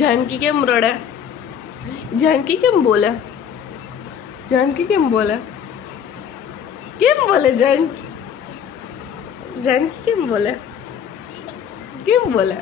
जानकी केम रड़े? जानकी केम बोले? जानकी केम बोले? केम बोले जानकी? जानकी केम बोले? केम बोले?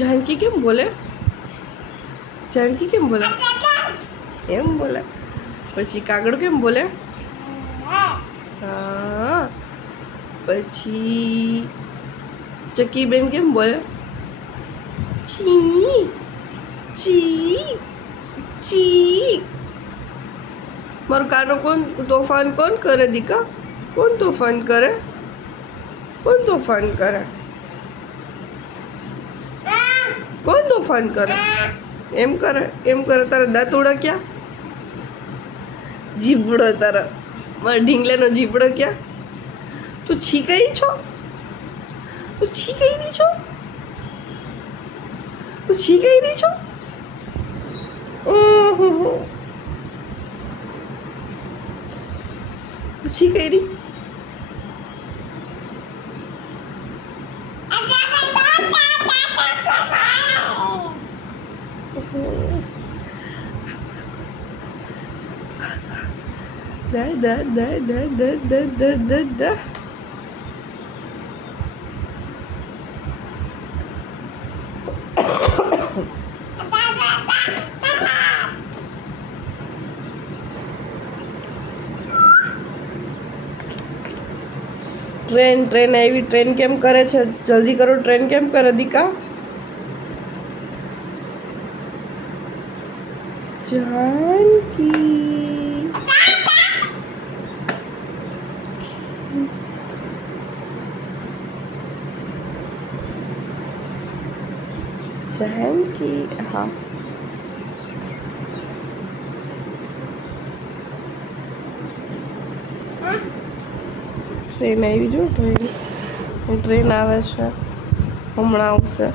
जानकी केम बोले? जानकी केम बोले? एम बोले પછી કાગડો કેમ બોલે? હા પછી ચકી બેન કેમ બોલે? ચી ચી ચી. મારો કાનો કોણ તોફાન કોણ કરે દીકા? કોણ તોફાન કરે? કોણ તોફાન કરે? કોણ તોફાન કરે? એમ કરે તારા દાંત ઉડક્યા? જીભડો તારા મારા ઢીંગલાનો જીભડો ક્યાં? તું છીકાઈ છો? તું છીકાઈ રહી છો? તું છીકાઈ રહી છો? ઓહો તું છીકાઈ રહી? Da. ટ્રેન આવી. ટ્રેન કેમ કરે છે? જલ્દી કરો. ટ્રેન કેમ કરે દીકા? जानकी जानकी हाँ ट्रेन आई जो ट्रेन आवे છે હમણાં આવશે.